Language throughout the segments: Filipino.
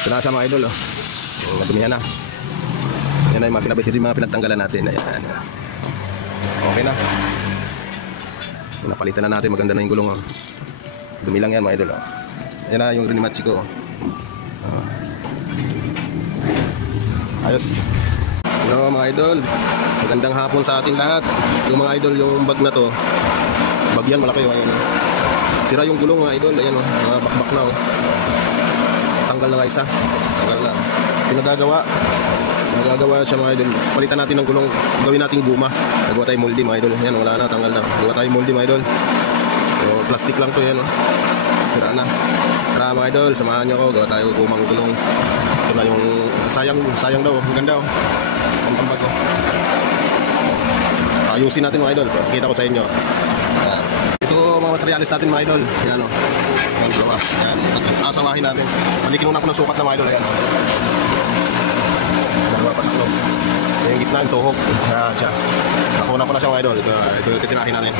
Ito na siya mga idol. Oh. Nadumihan na. Yan na yung mga pinabit. Ito yung mga pinagtanggalan natin. Ayan. Okay na. Napalitan na natin. Maganda na yung gulong. Oh. Dumi lang yan mga idol. Oh. Yan na yung Rinimachi ko. Oh. Ayos. Hello mga idol. Magandang hapon sa ating lahat. Yung mga idol, yung bag na to. Bag yan malaki. Oh. Ayan, oh. Sira yung gulong mga idol. Ayan, oh. Mga bakbak na. Oh. Tanggal na nga isa. Tanggal na. Pinagagawa siya mga idol. Palitan natin ng gulong. Gawin natin guma. Nagawa tayo moldy mga idol. Yan, wala na. Tanggal na. Nagawa tayo moldy mga idol. So, plastic lang to yan. Oh. Sira na. Tara mga idol, samahan nyo ako. Gawa tayo gumang gulong. Ito na yung sayang daw. Ang ganda. Oh. Ang tambag ko. Ayusin natin mga idol. Pakita ko sa inyo. Ito mga materialis natin mga idol. Yan o. Yan dalawa. Yan. Asawahin natin. Balikin muna ako ng sukat na mga idol. Ayan. Dalawa pa sa klog. Yung gitna yung tuhok. Yan siya. Nakuna ko na siya mga idol. Ito yung titirahin natin.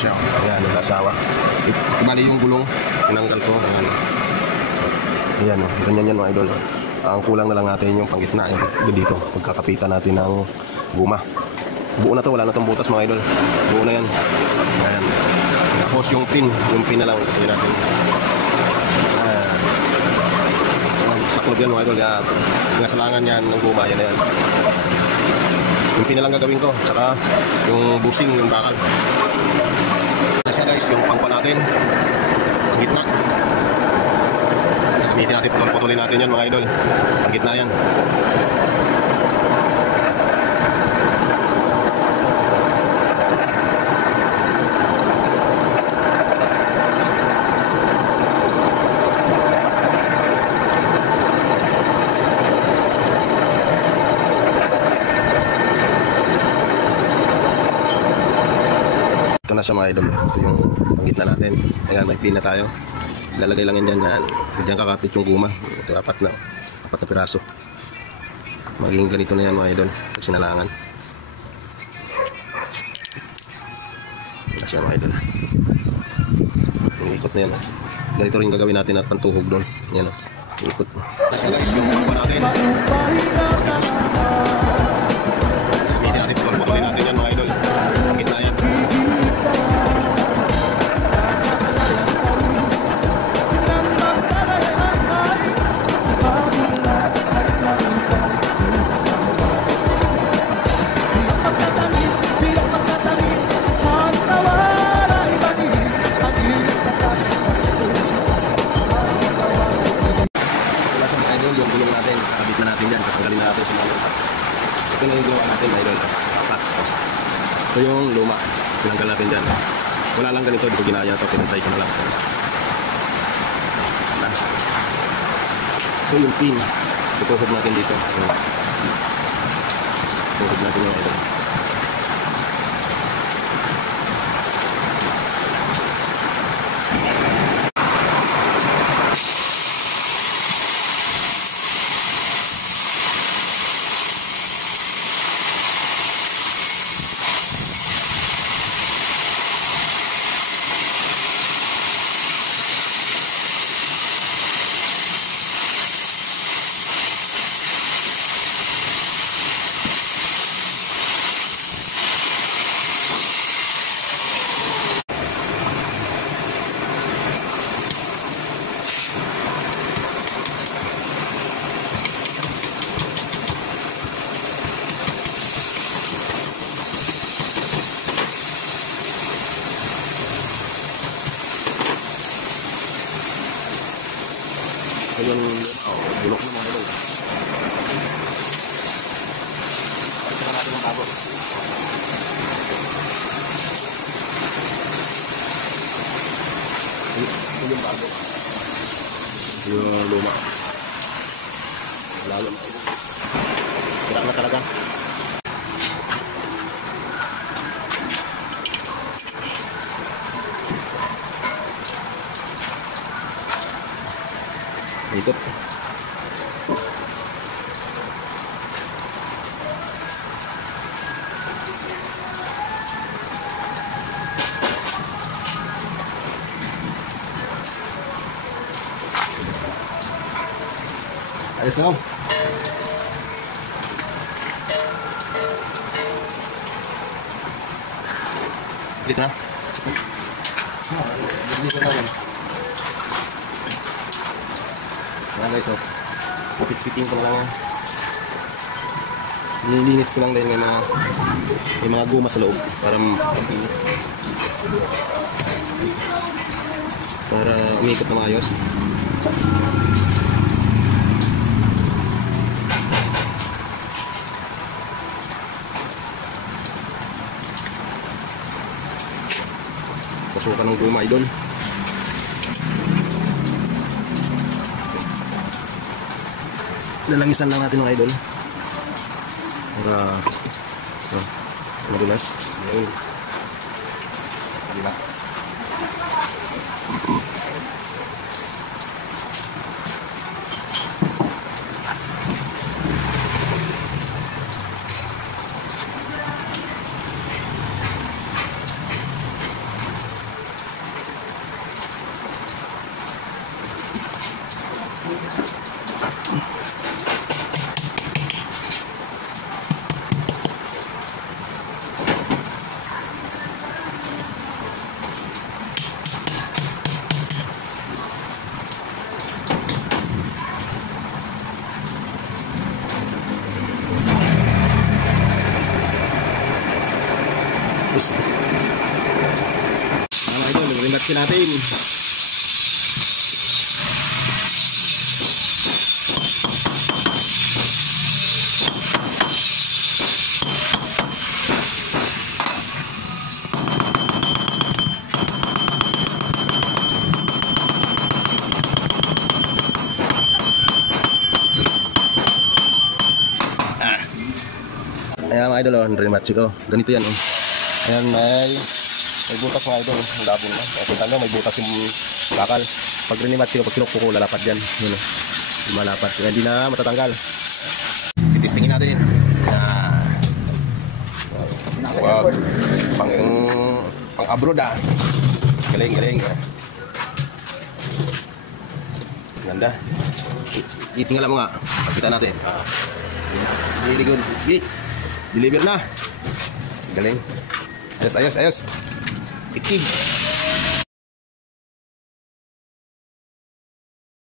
siya. Ayan, nag-asawa. Bali yung gulong, tinanggal ko. Ayan. Ayan, ganyan yan mga idol. Ang kulang na lang natin yung panggitna dito. Pagkakapitan natin ng guma. Buo na to, wala na tong butas mga idol. Buo na yan. Ayan. Tapos yung pin na lang ito natin. Saklog yan mga idol. Yung salangan yan ng guma, yan na yan. Yung pin na lang gagawin ko. Tsaka yung busing, yung bakal. Kasi guys, yung pangpa natin, ang gitna. Gamitin natin, putulin natin yan mga idol. Ang gitna yan. Ito na siya mga idol. Ito yung panggitna natin. Ayan, may pin na tayo. Ilalagay lang yan dyan. Diyan kakapit yung guma. Ito, apat na piraso. Magiging ganito na yan mga idol. Pag sinalangan. Ito siya mga idol. Yung ikot na yan. Ganito rin gagawin natin at pantuhog doon. Yan o. Ikot. Kasi guys, yung pangpa natin. Gamitin natin. Putulin natin yan mga idol. Panggitna yan. Ito na yung gawa natin idol. Ito yung luma. Tinanggal natin dyan. Wala lang ganito. Di ko ginaya ito. Pinantay ko na lang. Ito yung pin. Ituhog natin dito. Ituhog natin yung idol. Yung bulok na mga idol. Pagsakan natin ng bago. Ito yung bago. Yung luma. Lalo na idol. Kira na talaga. Ikot. Ayos na. Dito na. Dito na. Ayan guys, pipit-piting ko lang. Nililinis ko lang dahil may mga guma sa loob para umikot na maayos. Pasukan ng guma idol. Nalangisan lang natin mga idol para madulas. Ayun. Diba? Sus. Mga idol, rematch natin. Ayan mga idol, rematch ko. Ganito yan. Ayan, may butas mga idol. Ang dabo na. Kita nyo, may butas yung bakal. Pag rematch ko, pag sinukpo ko, lalapad yan. Yun, malapad. Kaya hindi na matatanggal. Titistingin natin yun. Wag. Pang abroad ah. Galing, galing. Ganda. Itingala mo nga. Pagkita natin. Really good. Sige. Deliver na. Galing. Ayos, ayos, ayos. Ikig.